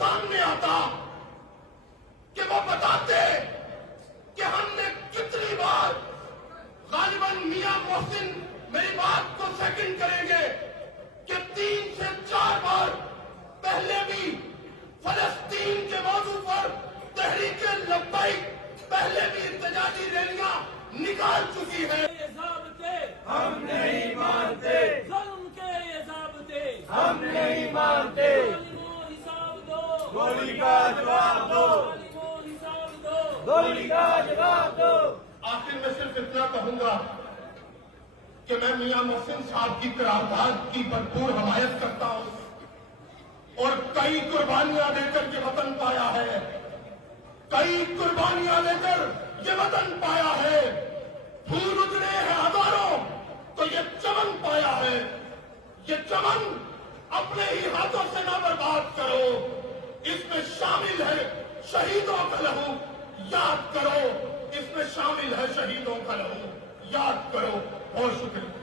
سامنے آتا کہ وہ بتاتے کہ ہم نے کتنی بار، غالباً میاں محسن میری بات کو سیکنڈ کریں گے، کہ 3 سے 4 بار پہلے بھی فلسطین کے موضوع پر تحریک لبیک پہلے بھی احتجاجی ریلیاں نکال چکی ہے۔ ہم نہیں مانتے، ظلم کے یہ ضابطے ہم نہیں مانتے، ظالموں حساب دو، گولی کا جواب دو، ظالموں حساب دو، گولی کا جواب دو۔ آخر میں صرف اتنا کہوں گا کہ میں میاں محسن صاحب کی قرارداد کی بھرپور حمایت کرتا ہوں، اور کئی قربانیاں دے کر یہ وطن پایا ہے، کئی قربانیاں دے کر یہ وطن پایا ہے۔ پھول اجڑے ہیں ہزاروں تو یہ چمن پایا ہے، یہ چمن اپنے ہی ہاتھوں سے نہ برباد کرو، اس میں شامل ہے شہیدوں کا لہو، یاد کرو، اس میں شامل ہے شہیدوں کا لہو، یاد کرو۔ بہت شکریہ۔